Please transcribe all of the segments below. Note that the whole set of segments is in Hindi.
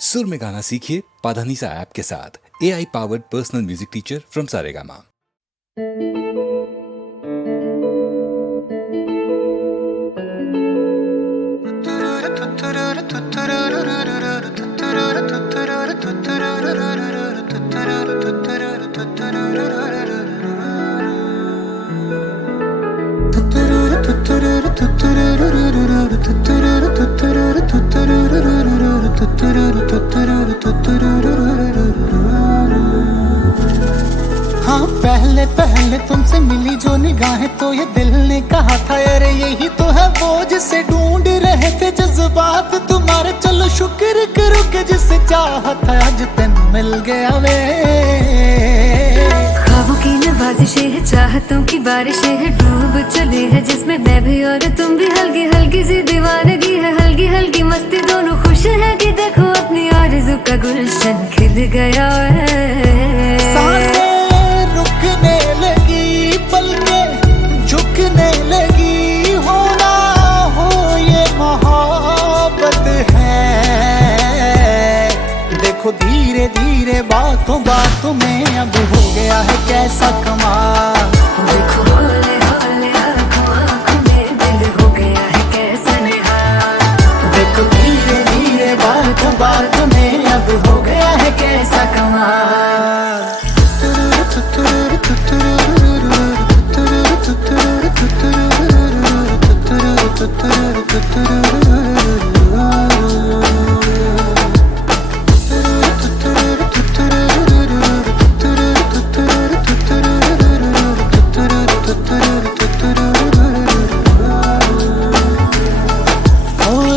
सुर में गाना सीखिए पाधानीसा ऐप के साथ। AI powered personal music teacher from Saregama. हाँ पहले पहले तुमसे मिली जो निगाहें तो ये दिल ने कहा था अरे यही तो है वो जिसे ढूंढ रहे थे जज्बात तुम्हारे। चलो शुक्र करो कि जिसे चाहता आज तेन मिल गया वे। ख्वाबों की नवाजिशें है, चाहतों की बारिशें है, डूब चले है जिसमें मैं भी और तुम भी। हल्की हल्की सी दीवानगी है, हल्की हल्की मस्ती, दोनों खुश है कि देखो अपनी आरज़ू का गुलशन खिल गया है। सांसें रुकने लगी, पलकें झुकने लगी, होना हो ये मोहब्बत है। देखो धीरे धीरे बातों बातों में अब हो गया है कैसा कमाल। देखो हौले हौले आँखों आँखों में दिल हो गया है कैसा निहाल। देखो धीरे धीरे बातों बातों में अब हो गया है कैसा कमाल।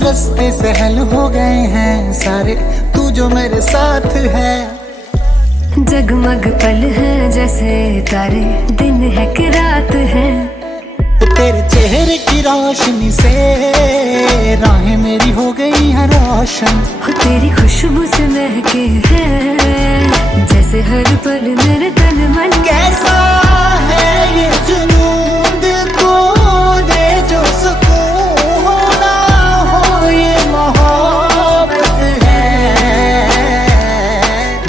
रास्ते सहल हो गए हैं सारे तू जो मेरे साथ है। जगमग पल है जैसे तारे, दिन है कि रात है। तेरे चेहरे की रोशनी से राहें मेरी हो गई हैं रोशन। हो तेरी खुशबू से महके है जैसे हर पल मेरे तन मन। कैसा है ये जुनून दिल को दे जो सुकून, होना हो ये मोहब्बत है।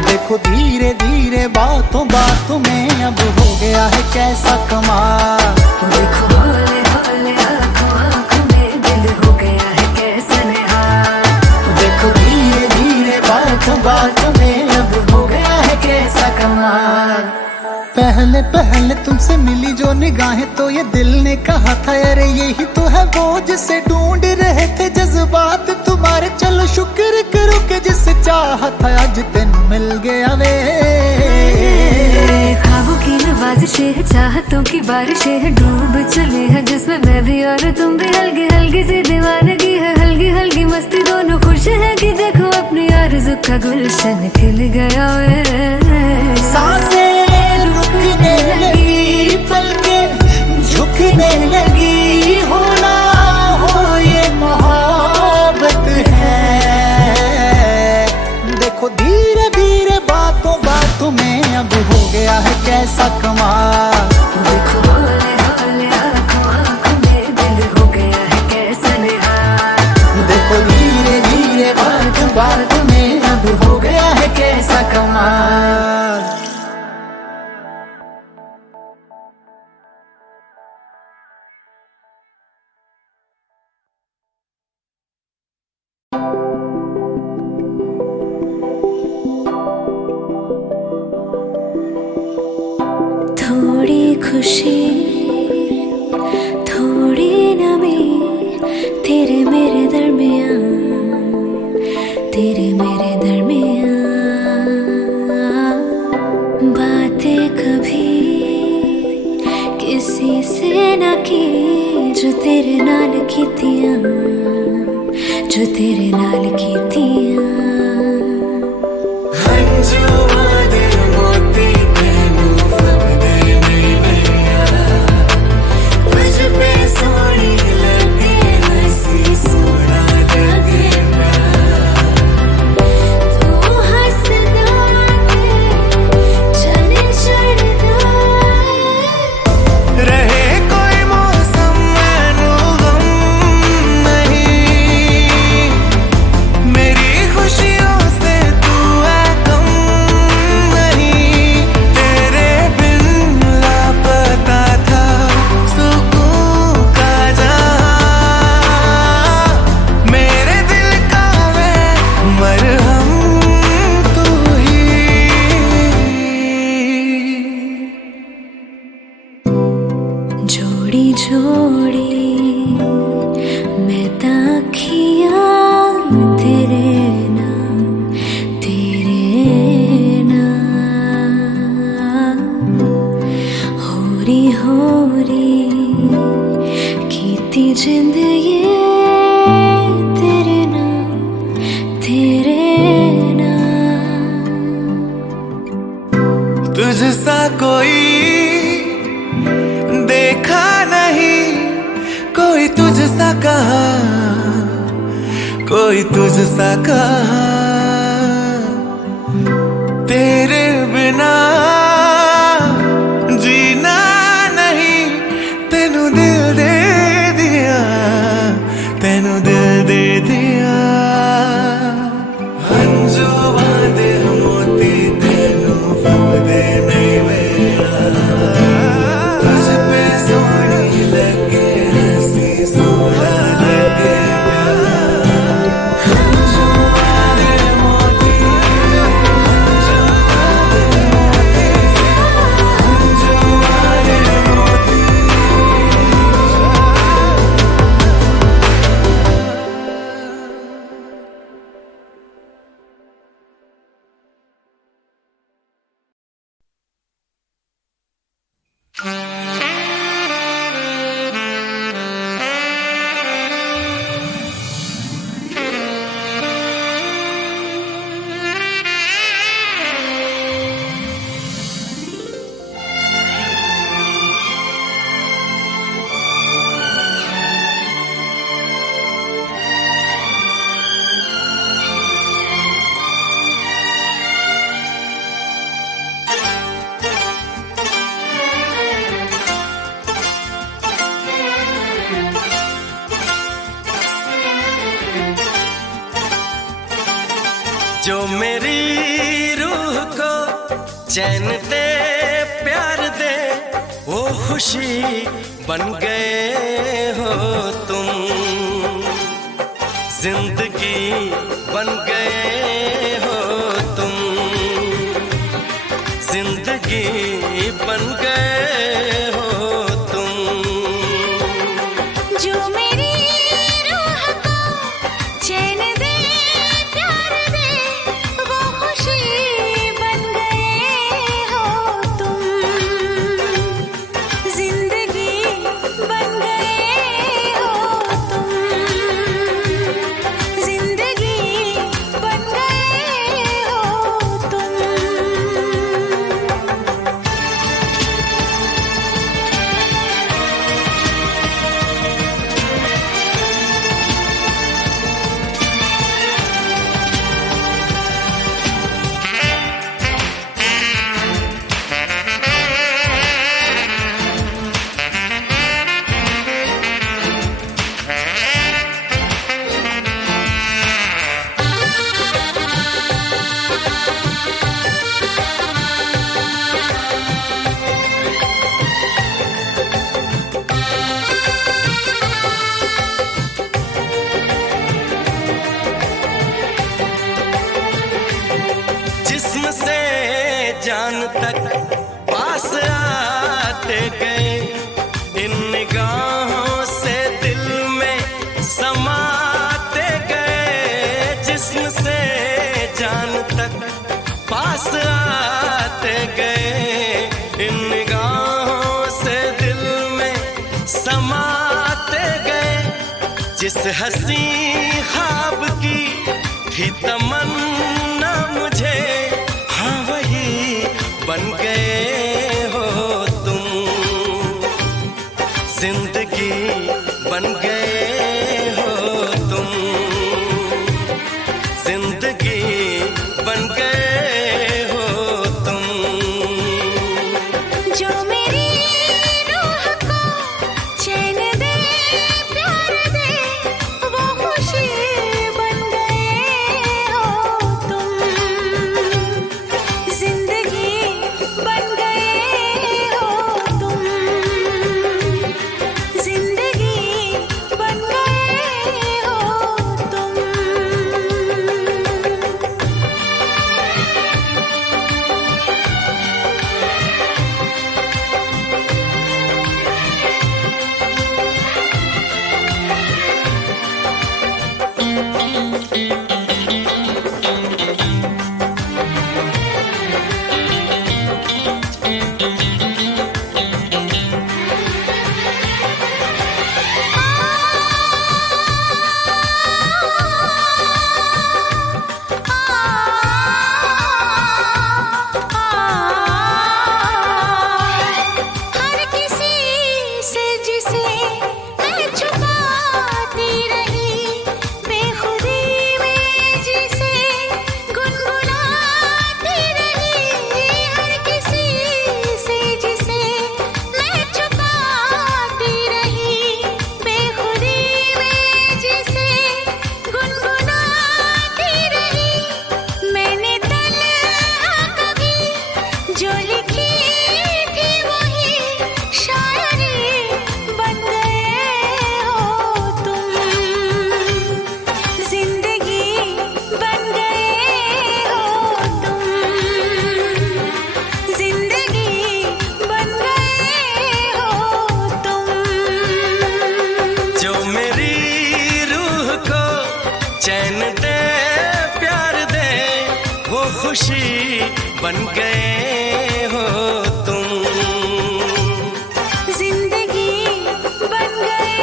देखो धीरे धीरे बातों बातों में अब हो गया है कैसा कमाल। देखो हौले हौले आँखों आँखों में दिल हो गया है कैसा निहाल। देखो धीरे धीरे बातों बातों में अब हो गया है कैसा कमाल। पहले पहले तुमसे मिली जो निगाहें तो ये दिल ने कहा था अरे यही तो है वो जिसे ढूंढ रहे थे जज्बात तुम्हारे। चलो शुक्र करो कि जिसे चाहता आज तेन मिल गया वे। ख्वाबों की नवाजिशें है, चाहतों की बारिशें है, डूब चले हैं जिसमें मैं भी और तुम भी। हल्की हल्की सी दीवानगी है, हल्की हल्की मस्ती, दोनों खुश है कि देखो अपनी आरज़ू का गुलशन खिल गया है। सांसें रुकने लगी, पलकें झुकने लगी, होना हो ये मोहब्बत है। देखो धीरे धीरे बातों बातों में अब हो गया है कैसा कमाल। देखो हौले हौले आँखों आँखों में दिल हो गया है कैसा निहाल। देखो धीरे धीरे बातों बातों में अब हो गया है कैसा कमाल। थोड़ी खुशी थोड़ी नमी, तेरे मेरे दरमियाँ, तेरे मेरे दरमियाँ। बातें कभी किसी से न की जो तेरे नाल कीतियाँ, जो तेरे नाल कीतियाँ। रहे कोई मौसम मैनू गम नहीं, मेरी खुश मरहम तू ही। जोड़ी जोड़ी मैं ताखिया तेरे नाम होरी कीती जिंद ये तेरे नाम। तुझसा कोई देखा नहीं, कोई तुझसा कहा, कोई तुझसा कहा। तेरे बिना जीना नहीं, तेनू दिल दे दिया, तेनू दिल दे दिया। हंजो वादे मोती तेनू फुदे नहीं वेला, तुझ पे सोनी लगे हंसी सोना लगे। हंजो वादे मोती, हंजो वादे मोती, हंजो वादे मोती। जो मेरी रूह को चैन दे प्यार दे, वो खुशी बन गए हो तुम। जिंदगी बन गए हो तुम, जिंदगी बन गए हो तुम। जो मेरी रूह को चैन दे प्यार दे, वो खुशी बन गए हो तुम। जिंदगी बन गए हो तुम, जिंदगी बन गए हो तुम। जिस्म से जान तक पास आते गए, इन निगाहों से दिल में समाते गए। जिस्म से जान तक पास आते गए, इन निगाहों से दिल में समाते गए। जिस हंसी ख्वाब की थी तमन्ना मुझे, हाँ वही बन गए हो तुम। जिंदगी बन गए हो तुम, जिंदगी बन गए हो तुम। जो मेरी रूह को चैन दे प्यार दे, वो खुशी बन गए हो तुम। खुशी बन गए हो तुम। जिंदगी बन गए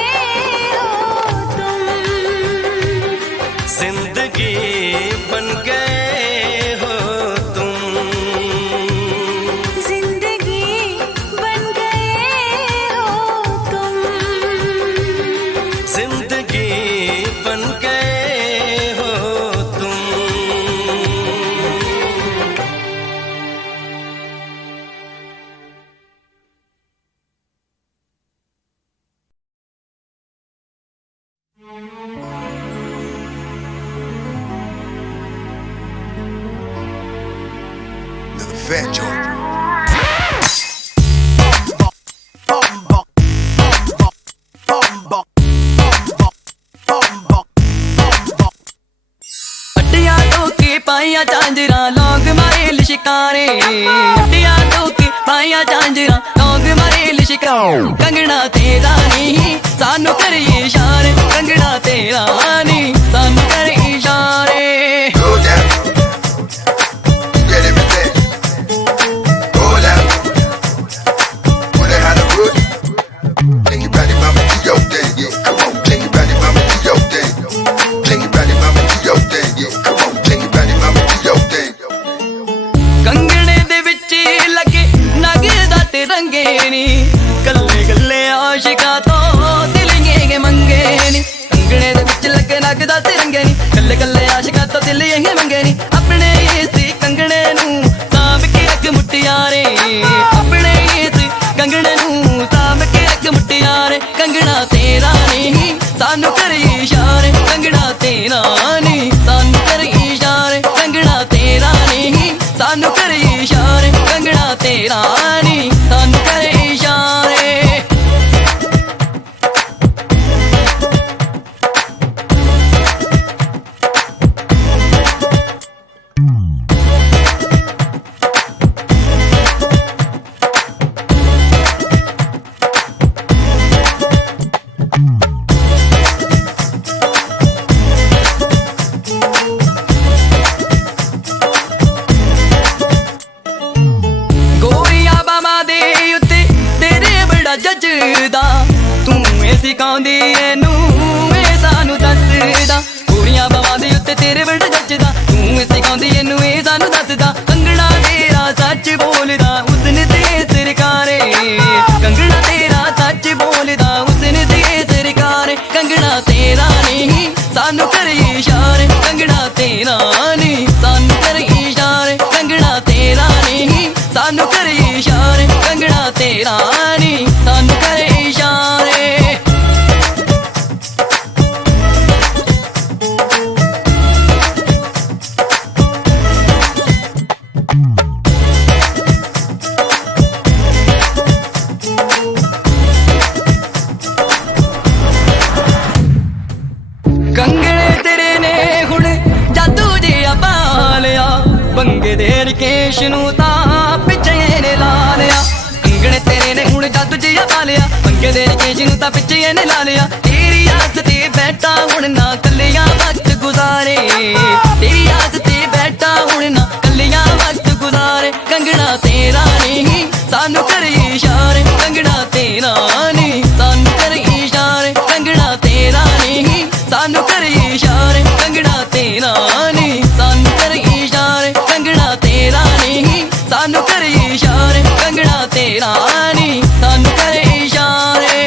हो तुम। जिंदगी बन गए हो तुम। जिंदगी बन गए हो तुम। जिंदगी बन गए हो तुम। Another fat joint. ਅੱਡੀਆਂ ਟੋਕੇ ਪਾਈਆਂ ਝਾਂਜਰਾਂ ਲੌਂਗ ਮਾਰੇ ਲਿਸ਼ਕਾਰੇ। ਅੱਡੀਆਂ ਟੋਕੇ ਪਾਈਆਂ ਝਾਂਜਰਾਂ ਲੌਂਗ ਮਾਰੇ ਲਿਸ਼ਕਾਰੇ। ਕੰਗਣਾ ਤੇਰਾ ਨਹੀਂ ਸਾਨੂੰ ਕਰੇ ਇਸ਼ਾਰੇ। ਕੰਗਣਾ ਤੇਰਾ ਨਹੀਂ ਸਾਨੂੰ ਕਰੇ ਇਸ਼ਾਰੇ। Go down. You get everything. Go down. Wonder how to put. Take your body, mama, do your thing, yeah. Come on, take your body, mama, do your thing. Take your body, mama, do your thing, yeah. Come on, take your body, mama, do your thing. ਕੰਗਣੇ ਦੇ ਵਿੱਚ ਲੱਗੇ ਨਗਦਾ ਤੇ ਰੰਗੇ ਨੀ। ਕੱਲੇ ਕੱਲੇ ਆਸ਼ਿਕਾਂ ਤੋਂ ਦਿਲ ਮੰਗੇ ਨੀ। ਕੰਗਣੇ ਦੇ ਵਿੱਚ ਲੱਗੇ ਨਗਦਾ ਤੇ ਰੰਗੇ ਨੀ। ਕੱਲੇ ਕੱਲੇ ਆਸ਼ਿਕਾਂ ਤੋਂ ਦਿਲ ਮੰਗੇ ਨੀ। ਆਪਣੇ ਇਸ ਕੰਗਣੇ ਨੂੰ ਸਾਂਭ ਕੇ ਰੱਖ ਮੁਟਿਆਰੇ। ਆਪਣੇ ਇਸ ਕੰਗਣੇ ਨੂੰ ਸਾਂਭ ਕੇ ਰੱਖ ਮੁਟਿਆਰੇ। ਕੰਗਣਾ ਤੇਰਾ ਨਹੀਂ ਸਾਨੂੰ ਕਰੇ ਇਸ਼ਾਰੇ। ਕੰਗਣਾ ਤੇਰਾ ਨਹੀਂ ਸਾਨੂੰ ਕਰੇ ਇਸ਼ਾਰੇ। ਕੰਗਣਾ ਤੇਰਾ ਨਹੀਂ ਸਾਨੂੰ ਕਰੇ ਇਸ਼ਾਰੇ। ਕੰਗਣਾ ਤੇਰਾ ਨਹੀਂ ਸਾਨੂੰ ਕਰੇ ਇਸ਼ਾਰੇ। ਗੋਰੀਆਂ ਬਾਵਾਂ ਦੇ ਉੱਤੇ ਤੇਰੇ ਬੜਾ ਜੱਜਦਾ। ਤੂੰ ਇਹ ਸਿਖਾਉਂਦੀ ਇਹਨੂੰ ਇਹ ਸਾਨੂੰ ਦੱਸਦਾ। ਗੋਰੀਆਂ ਬਾਵਾਂ ਦੇ ਉੱਤੇ ਤੇਰੇ ਬੜਾ ਜੱਜਦਾ। ਤੂੰ ਇਹ ਸਿਖਾਉਂਦੀ ਇਹਨੂੰ ਇਹ ਸਾਨੂੰ ਦੱਸਦਾ। ਕੰਗਣਾ ਤੇਰਾ ਸੱਚ ਬੋਲਦਾ ਉਸਨੇ ਤੇ ਸਰਕਾਰੇ। ਕੰਗਣਾ ਤੇਰਾ ਸੱਚ ਬੋਲਦਾ ਉਸਨੇ ਤੇ ਸਰਕਾਰੇ। ਕੰਗਣਾ ਤੇਰਾ ਨਹੀਂ ਸਾਨੂੰ ਕਰੇ ਇਸ਼ਾਰੇ। ਕੰਗਣਾ ਤੇਰਾ ਨਹੀਂ ਸਾਨੂੰ ਕਰੇ ਇਸ਼ਾਰੇ। ਕੰਗਣਾ ਤੇਰਾ ਨਹੀਂ ਸਾਨੂੰ ਕਰੇ ਇਸ਼ਾਰੇ। ਕੰਗਣਾ ਤੇਰਾ ਨਹੀਂ ਸਾਨੂੰ ਕਰੇ ਇਸ਼ਾਰੇ। ਕੰਗਣੇ ਤੇਰੇ ਨੇ ਹੁਣ ਜਾਦੂ ਜਿਹਾ ਪਾ ਲਿਆ। ਬੰਗੇ ਦੇ ਰਕੇਸ਼ ਨੂੰ ਤਾਂ ਪਿੱਛੇ ਨੇ ਲਾ ਲਿਆ। ਕੰਗਣੇ ਤੇਰੇ ਨੇ ਹੁਣ ਜਾਦੂ ਜਿਹਾ ਪਾ ਲਿਆ। ਬੰਗੇ ਦੇ ਰਕੇਸ਼ ਨੂੰ ਤਾਂ ਪਿੱਛੇ ਨੇ ਲਾ ਲਿਆ। ਤੇਰੀ ਆਸ ਤੇ ਬੈਠਾ ਹੁਣ ਨਾ ਕੱਲਿਆਂ ਵਕਤ ਗੁਜ਼ਾਰੇ। ਤੇਰੀ ਆਸ ਤੇ ਬੈਠਾ ਹੁਣ ਨਾ ਕੱਲਿਆਂ ਵਕਤ ਗੁਜ਼ਾਰੇ। ਕੰਗਣਾ ਤੇਰਾ ਨਹੀਂ ਸਾਨੂੰ ਕਰੇ ਇਸ਼ਾਰੇ। ਕੰਗਣਾ ਤੇਰਾ ਨਹੀਂ ਸਾਨੂੰ ਕਰੇ ਇਸ਼ਾਰੇ। ਕੰਗਣਾ ਤੇਰਾ ਨਹੀਂ ਸਾਨੂੰ ਕਰੇ ਇਸ਼ਾਰੇ। ਕੰਗਣਾ ਤੇਰਾ ਨਹੀਂ ਸਾਨੂੰ ਕਰੇ ਇਸ਼ਾਰੇ। ਕੰਗਣਾ ਤੇਰਾ ਨਹੀਂ ਸਾਨੂੰ ਕਰੇ ਇਸ਼ਾਰੇ। ਕੰਗਣਾ ਤੇਰਾ ਨਹੀਂ ਸਾਨੂੰ ਕਰੇ ਇਸ਼ਾਰੇ।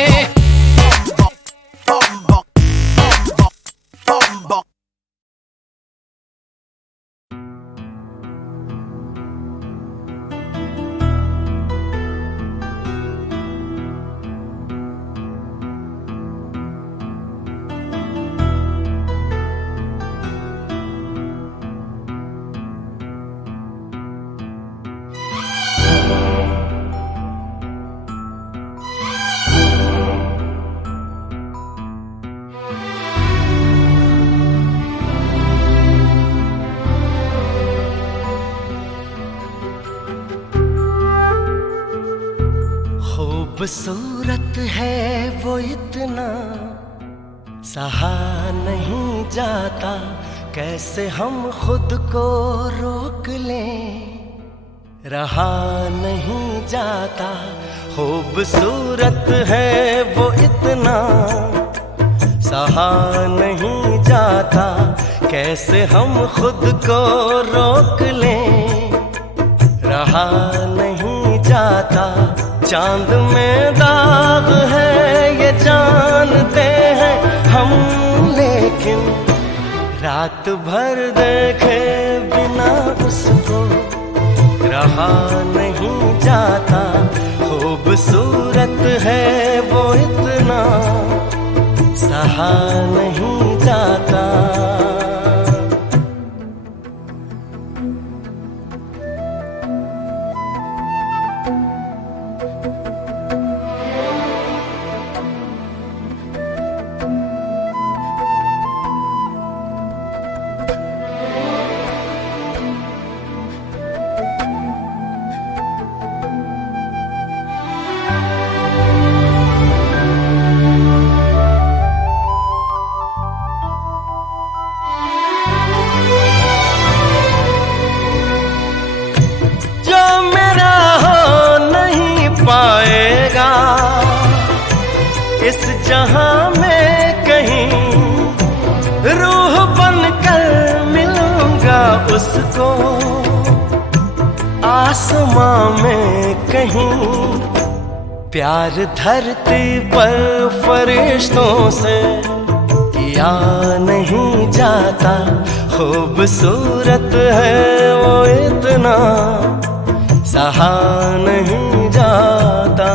खूबसूरत है वो इतना सहा नहीं जाता, कैसे हम खुद को रोक रहा नहीं जाता, खूबसूरत है वो इतना, सहा नहीं जाता, कैसे हम खुद को रोक लें। रहा नहीं जाता, चांद में दाग है ये जानते हैं हम, लेकिन रात भर देखे बिना उसको रहा नहीं जाता, खूबसूरत है वो इतना, सहा नहीं जाता। पाएगा इस जहां में कहीं, रूह बनकर मिलूंगा उसको आसमां में कहीं। प्यार धरती पर फरिश्तों से किया नहीं जाता, खूबसूरत है वो इतना, सहा नहीं जाता।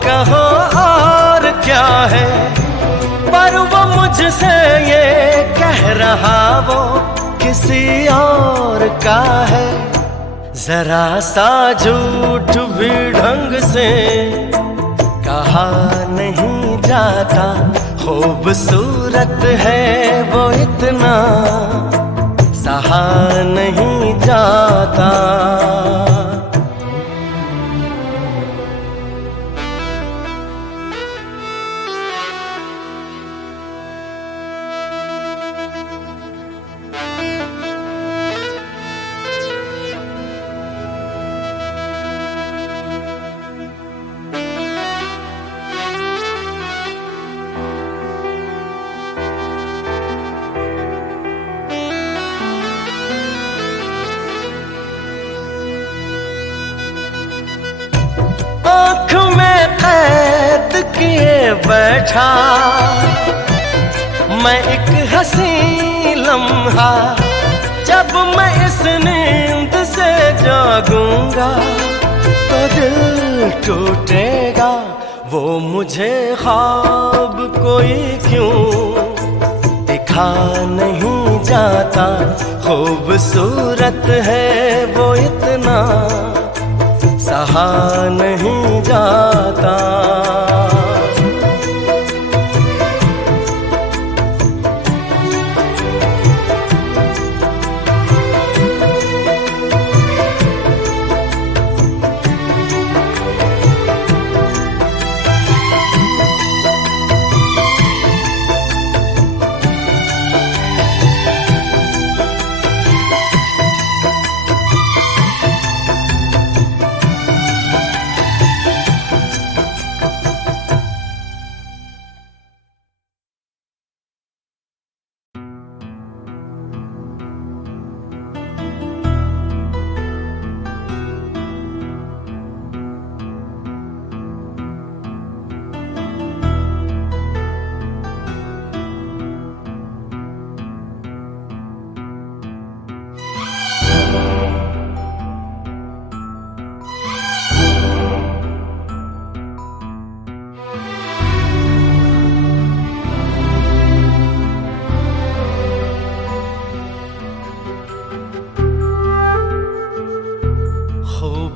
कहो और क्या है, पर वो मुझसे ये कह रहा वो किसी और का है। जरा सा झूठ भी ढंग से कहा नहीं जाता, खूबसूरत है वो इतना, सहा नहीं जाता। आँख में कैद किए बैठा मैं एक हंसी लम्हा, जब मैं इस नींद से जागूंगा तो दिल टूटेगा। वो मुझे ख्वाब कोई क्यों दिखा नहीं जाता, खूबसूरत है वो इतना, सहा नहीं जाता।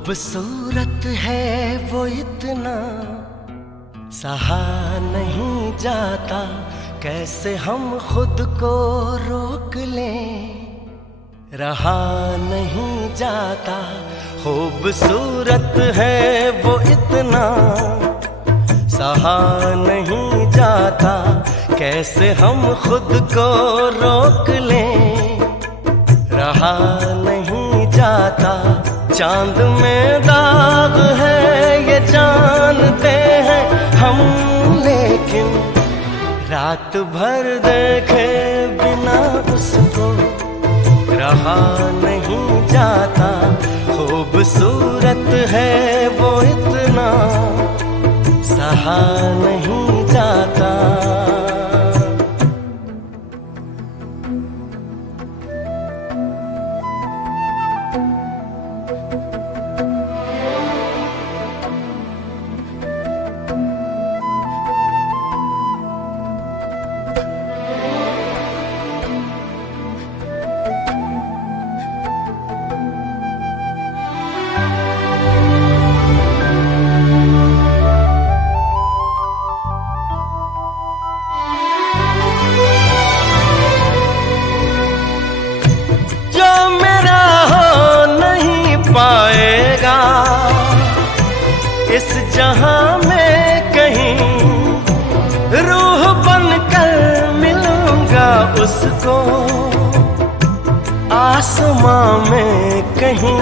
खूबसूरत है वो इतना, सहा नहीं जाता, कैसे हम खुद को रोक लें, रहा नहीं जाता। खूबसूरत है वो इतना, सहा नहीं जाता, कैसे हम खुद को रोक लें, रहा नहीं जाता। चांद में दाग है ये जानते हैं हम, लेकिन रात भर देखे बिना उसको रहा नहीं जाता। खूबसूरत है वो इतना, सहा नहीं जाता। पाएगा इस जहां में कहीं, रूह बनकर मिलूंगा उसको आसमां में कहीं।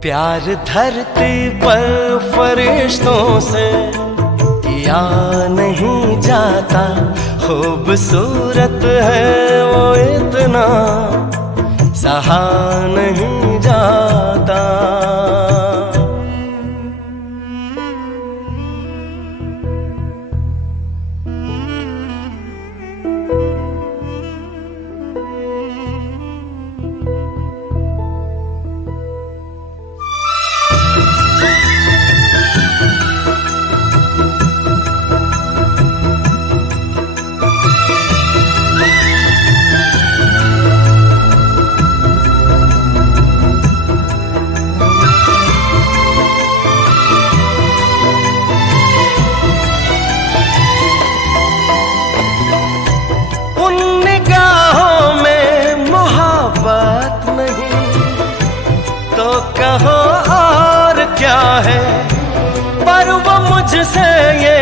प्यार धरती पर फरिश्तों से किया नहीं जाता। खूबसूरत है वो इतना, सहा नहीं जाता। कहो और क्या है, पर वो मुझसे ये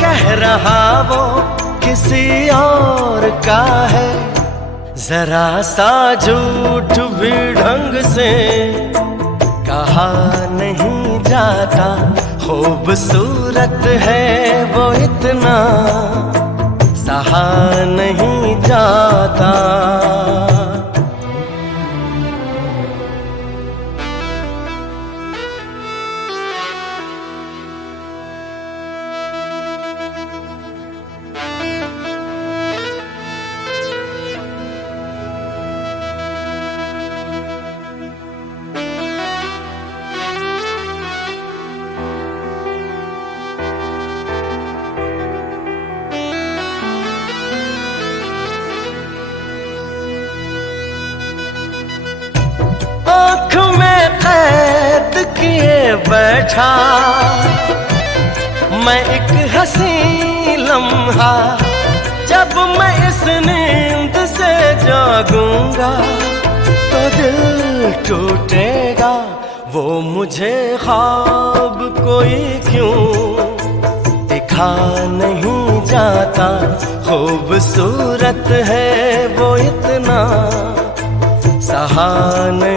कह रहा वो किसी और का है। जरा सा झूठ भी ढंग से कहा नहीं जाता। खूबसूरत है वो इतना, सहा नहीं जाता। आँख में कैद किए बैठा मैं एक हंसी लम्हा, जब मैं इस नींद से जागूंगा तो दिल टूटेगा। वो मुझे ख्वाब कोई क्यों दिखा नहीं जाता। खूबसूरत है वो इतना, सहा नहीं